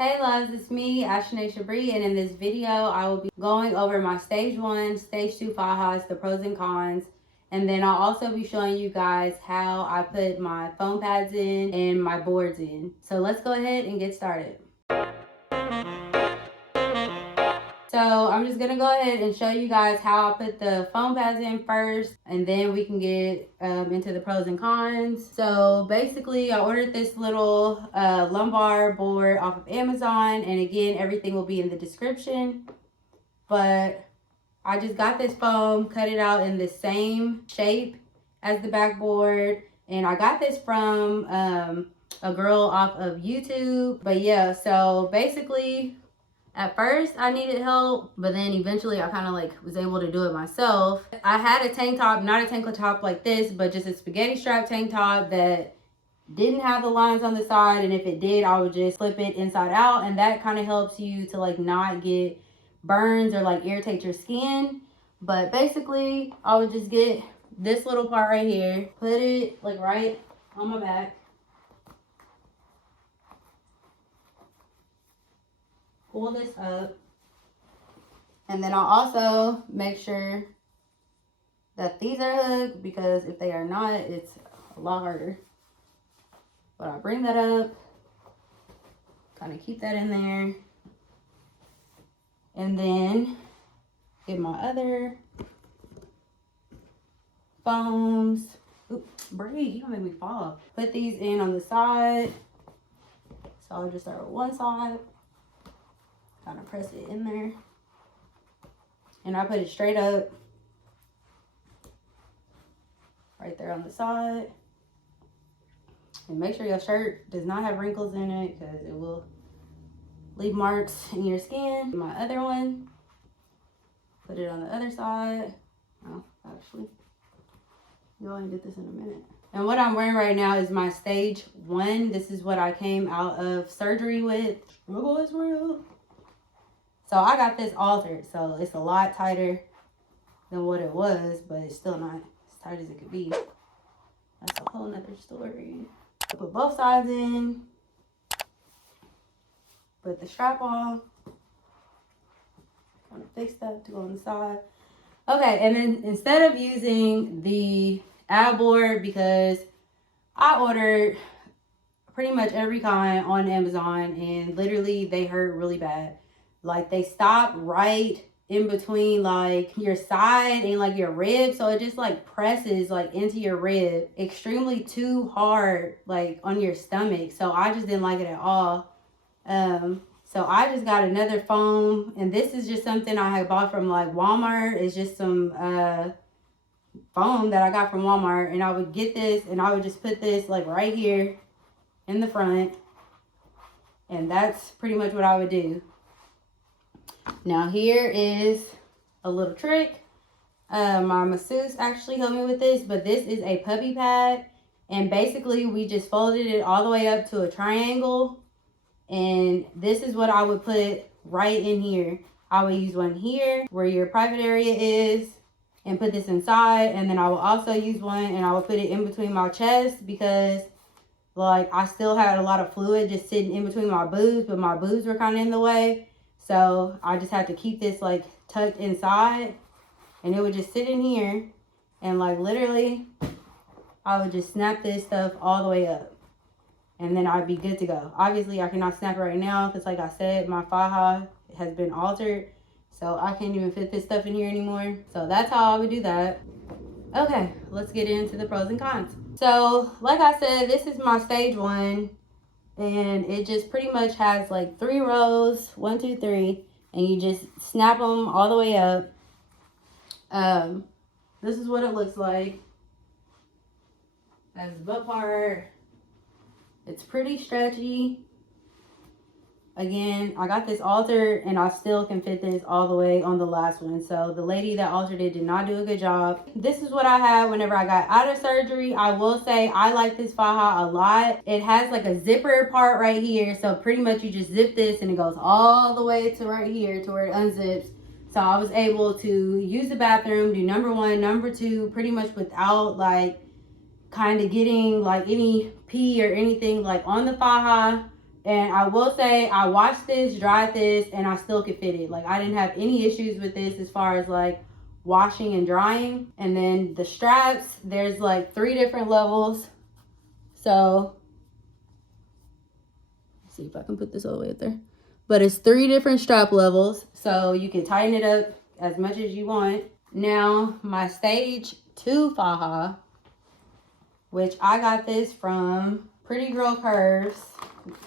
Hey loves, it's me, Ashane Shabree, and in this video, I will be going over my stage 1, stage 2 fajas, the pros and cons, and then I'll also be showing you guys how I put my foam pads in and my boards in. So let's go ahead and get started. So I'm just gonna go ahead and show you guys how I put the foam pads in first, and then we can get into the pros and cons. So basically I ordered this little lumbar board off of Amazon, and again, everything will be in the description. But I just got this foam, cut it out in the same shape as the backboard, and I got this from a girl off of YouTube. But yeah, so basically at first I needed help, but then eventually I kind of was able to do it myself. I had a tank top, not a tank top like this, but just a spaghetti strap tank top that didn't have the lines on the side, and if it did, I would just flip it inside out, and that kind of helps you to not get burns or irritate your skin. But basically I would just get this little part right here, put it right on my back, pull this up, and then I'll also make sure that these are hooked, because if they are not, it's a lot harder. But I'll bring that up, kind of keep that in there, and then get my other foams. Oops, breathe, you don't make me fall. Put these in on the side. So I'll just start with one side, kind of press it in there, and I put it straight up right there on the side. And make sure your shirt does not have wrinkles in it, because it will leave marks in your skin. My other one, put it on the other side. Oh, actually, you'll only get this in a minute. And what I'm wearing right now is my stage 1. This is what I came out of surgery with. Struggle is real. So I got this altered, so it's a lot tighter than what it was, but it's still not as tight as it could be. That's a whole nother story. Put both sides in, put the strap on, kind of fix that to go on the side. Okay, and then instead of using the ab board, because I ordered pretty much every kind on Amazon, and literally they hurt really bad. They stop right in between your side and your rib, so it just presses into your rib extremely too hard on your stomach. So I just didn't like it at all. So I just got another foam, and this is just something I had bought from Walmart. It's just some foam that I got from Walmart, and I would get this and I would just put this right here in the front, and that's pretty much what I would do. Now here is a little trick. My masseuse actually helped me with this, but this is a puppy pad, and basically we just folded it all the way up to a triangle, and this is what I would put right in here. I would use one here where your private area is and put this inside, and then I will also use one and I will put it in between my chest, because I still had a lot of fluid just sitting in between my boobs, but my boobs were kind of in the way. So I just had to keep this tucked inside, and it would just sit in here, and literally I would just snap this stuff all the way up, and then I'd be good to go. Obviously I cannot snap it right now, because like I said, my faja has been altered, so I can't even fit this stuff in here anymore. So that's how I would do that. Okay, let's get into the pros and cons. So like I said, this is my stage 1. And it just pretty much has 3 rows, 1, 2, 3, and you just snap them all the way up. This is what it looks like. That's the butt part. It's pretty stretchy. Again, I got this altered, and I still can fit this all the way on the last one. So the lady that altered it did not do a good job. This is what I had whenever I got out of surgery. I will say I like this faja a lot. It has a zipper part right here. So pretty much you just zip this, and it goes all the way to right here to where it unzips. So I was able to use the bathroom, do number 1, number 2, pretty much without kind of getting any pee or anything on the faja. And I will say I washed this, dried this, and I still could fit it. Like I didn't have any issues with this as far as like washing and drying. And then the straps, there's like 3 different levels. So let's see if I can put this all the way up there. But it's 3 different strap levels, so you can tighten it up as much as you want. Now my stage 2 faja, which I got this from Pretty Girl Curves,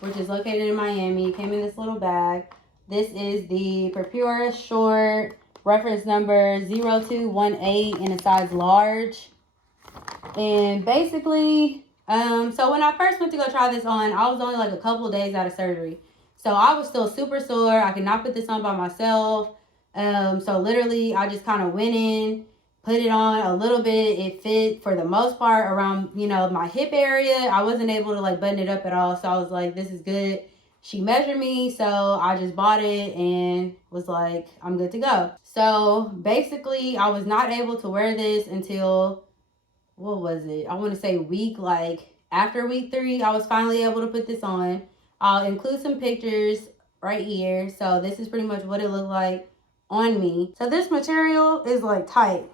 which is located in Miami. It came in this little bag. This is the Purpura short, reference number 0218 in a size large. And basically, so when I first went to go try this on, I was only like a couple days out of surgery. So I was still super sore. I could not put this on by myself. So literally I just kind of went in, put it on a little bit. It fit for the most part around, you know, my hip area. I wasn't able to like button it up at all. So I was like, this is good. She measured me, so I just bought it and was like, I'm good to go. So basically I was not able to wear this until, what was it? I want to say after week 3, I was finally able to put this on. I'll include some pictures right here. So this is pretty much what it looked like on me. So this material is like tight.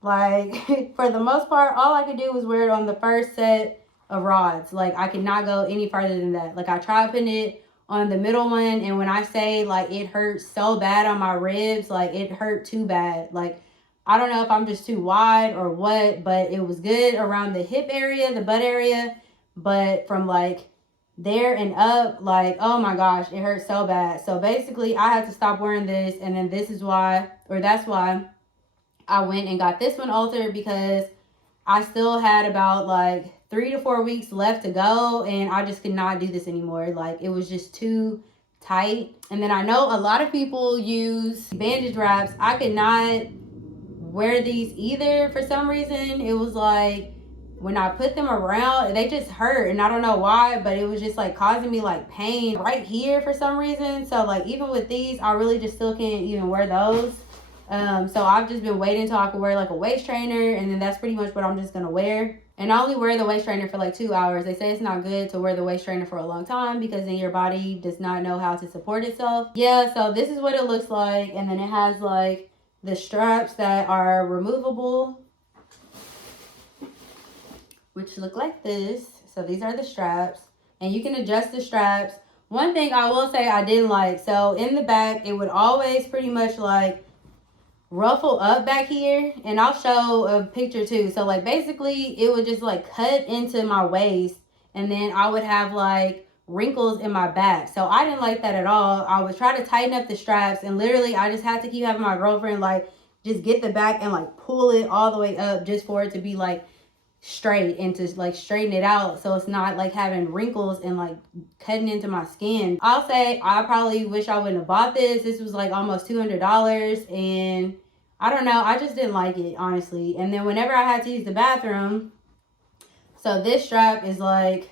Like for the most part, all I could do was wear it on the first set of rods. Like I could not go any further than that. Like I tried putting it on the middle one, and when I say like it hurt so bad on my ribs, like it hurt too bad. Like I don't know if I'm just too wide or what, but it was good around the hip area, the butt area, but from like there and up, like, oh my gosh, it hurt so bad. So basically I had to stop wearing this, and then that's why I went and got this one altered, because I still had about like 3 to 4 weeks left to go, and I just could not do this anymore. Like it was just too tight. And then I know a lot of people use bandage wraps. I could not wear these either for some reason. It was like when I put them around, they just hurt, and I don't know why, but it was just like causing me like pain right here for some reason. So like even with these, I really just still can't even wear those. So I've just been waiting until I could wear like a waist trainer, and then that's pretty much what I'm just gonna wear. And I only wear the waist trainer for like 2 hours. They say it's not good to wear the waist trainer for a long time, because then your body does not know how to support itself. Yeah, so this is what it looks like. And then it has like the straps that are removable, which look like this. So these are the straps, and you can adjust the straps. One thing I will say I didn't like, so in the back, it would always pretty much like ruffle up back here, and I'll show a picture too. So like basically it would just like cut into my waist, and then I would have like wrinkles in my back. So I didn't like that at all. I would try to tighten up the straps, and literally I just had to keep having my girlfriend like just get the back and like pull it all the way up, just for it to be like straight, and to like straighten it out so it's not like having wrinkles and like cutting into my skin. I'll say I probably wish I wouldn't have bought this. This was like almost $200, and I don't know, I just didn't like it, honestly. And then whenever I had to use the bathroom, so this strap is like,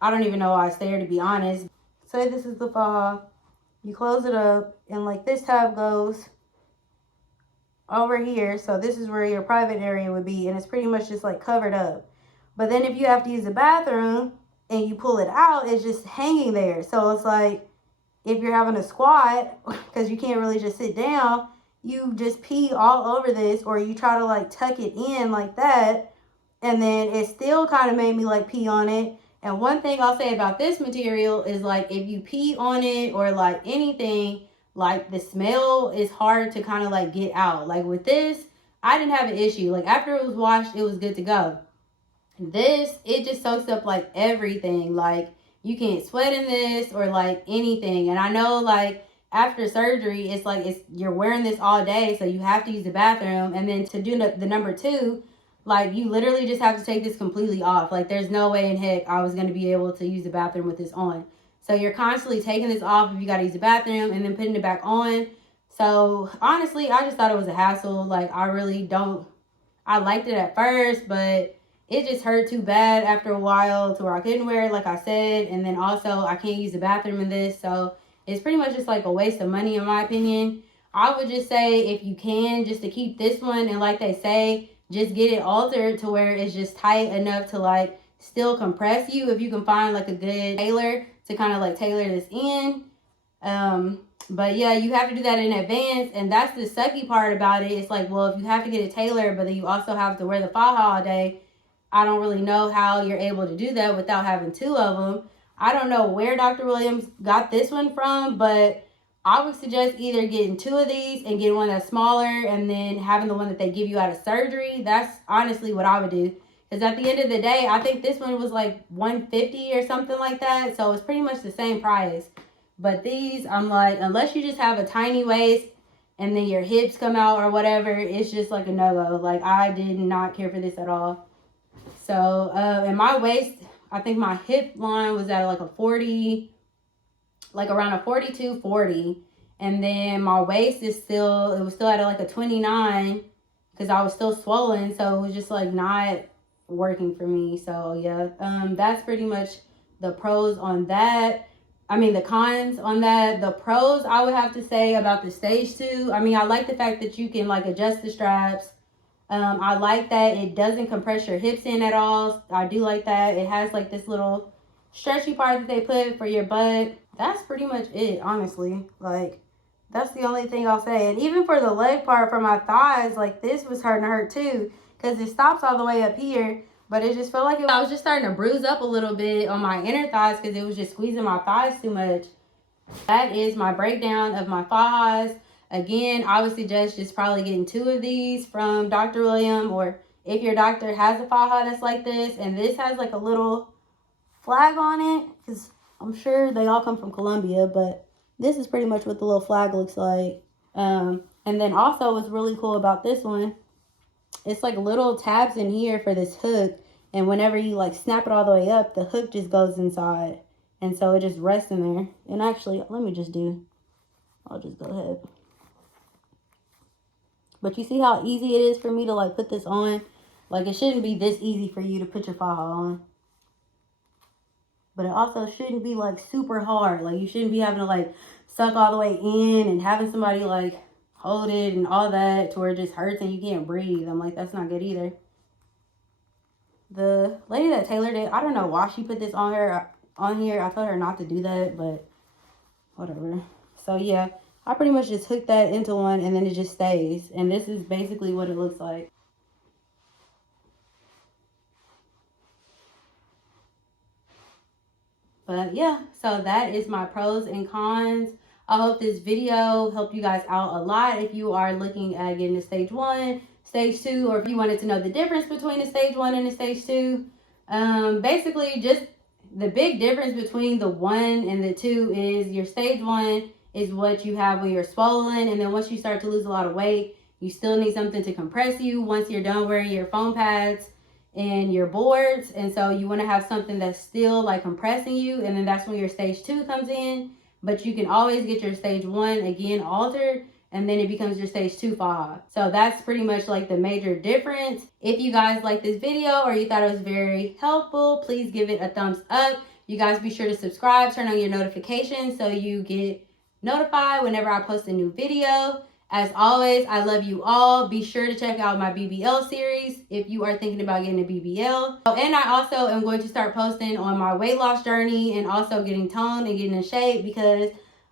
I don't even know why it's there, to be honest. Say this is the faja. You close it up, and like this tab goes over here. So this is where your private area would be, and it's pretty much just like covered up. But then if you have to use the bathroom and you pull it out, it's just hanging there. So it's like if you're having a squat, because you can't really just sit down, you just pee all over this, or you try to like tuck it in like that, and then it still kind of made me like pee on it. And one thing I'll say about this material is like if you pee on it or like anything, like the smell is hard to kind of like get out. Like with this, I didn't have an issue. Like after it was washed, it was good to go. This, it just soaks up like everything. Like you can't sweat in this or like anything. And I know like after surgery, it's like you're wearing this all day, so you have to use the bathroom. And then to do the number 2, like you literally just have to take this completely off. Like there's no way in heck I was going to be able to use the bathroom with this on. So you're constantly taking this off if you got to use the bathroom, and then putting it back on. So honestly, I just thought it was a hassle. Like I liked it at first, but it just hurt too bad after a while to where I couldn't wear it, like I said. And then also I can't use the bathroom in this. So it's pretty much just like a waste of money, in my opinion. I would just say if you can, just to keep this one, and like they say, just get it altered to where it's just tight enough to like still compress you. If you can find like a good tailor to kind of like tailor this in. But yeah, you have to do that in advance, and that's the sucky part about it. It's like, well, if you have to get it tailored, but then you also have to wear the faja all day, I don't really know how you're able to do that without having two of them. I don't know where Dr. Williams got this one from, but I would suggest either getting two of these and getting one that's smaller and then having the one that they give you out of surgery. That's honestly what I would do. Because at the end of the day, I think this one was like $150 or something like that. So it's pretty much the same price. But these, I'm like, unless you just have a tiny waist and then your hips come out or whatever, it's just like a no-go. Like, I did not care for this at all. So, and my waist, I think my hip line was at like a 40, like around a 42, 40. And then my waist is still, it was still at like a 29 because I was still swollen. So it was just like not working for me. So yeah, that's pretty much the pros on that. I mean, the cons on that. The pros, I would have to say about the stage 2. I mean, I like the fact that you can like adjust the straps. I like that it doesn't compress your hips in at all. I do like that. It has like this little stretchy part that they put for your butt. That's pretty much it, honestly. Like, that's the only thing I'll say. And even for the leg part, for my thighs, like this was starting to hurt too, because it stops all the way up here. But it just felt like I was just starting to bruise up a little bit on my inner thighs because it was just squeezing my thighs too much. That is my breakdown of my fajas. Again, I would suggest just probably getting two of these from Dr. William, or if your doctor has a faja that's like this, and this has like a little flag on it, because I'm sure they all come from Colombia, but this is pretty much what the little flag looks like. And then also what's really cool about this one, it's like little tabs in here for this hook, and whenever you like snap it all the way up, the hook just goes inside, and so it just rests in there. And actually, I'll just go ahead. But you see how easy it is for me to like put this on? Like, it shouldn't be this easy for you to put your faja on. But it also shouldn't be like super hard. Like, you shouldn't be having to like suck all the way in and having somebody like hold it and all that to where it just hurts and you can't breathe. I'm like, that's not good either. The lady that tailored it, I don't know why she put this on here. I told her not to do that, but whatever. So yeah, I pretty much just hooked that into one and then it just stays. And this is basically what it looks like. But yeah, so that is my pros and cons. I hope this video helped you guys out a lot if you are looking at getting a stage 1, stage 2, or if you wanted to know the difference between a stage 1 and a stage 2. Basically, just the big difference between the 1 and the 2 is your stage 1 is what you have when you're swollen, and then once you start to lose a lot of weight, you still need something to compress you once you're done wearing your foam pads and your boards. And so you want to have something that's still like compressing you, and then that's when your stage 2 comes in. But you can always get your stage 1 again altered, and then it becomes your stage 2 faja. So that's pretty much like the major difference. If you guys like this video or you thought it was very helpful, please give it a thumbs up. You guys be sure to subscribe, turn on your notifications so you get notified whenever I post a new video. As always, I love you all. Be sure to check out my BBL series if you are thinking about getting a BBL. Oh, and I also am going to start posting on my weight loss journey and also getting toned and getting in shape, because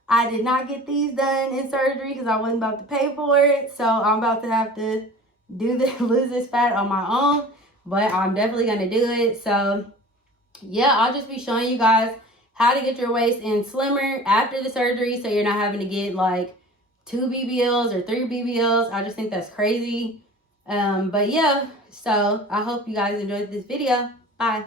I did not get these done in surgery because I wasn't about to pay for it. So I'm about to have to lose this fat on my own, but I'm definitely going to do it. So yeah, I'll just be showing you guys how to get your waist in slimmer after the surgery, so you're not having to get like 2 BBLs or 3 BBLs. I just think that's crazy. But yeah, so I hope you guys enjoyed this video. Bye.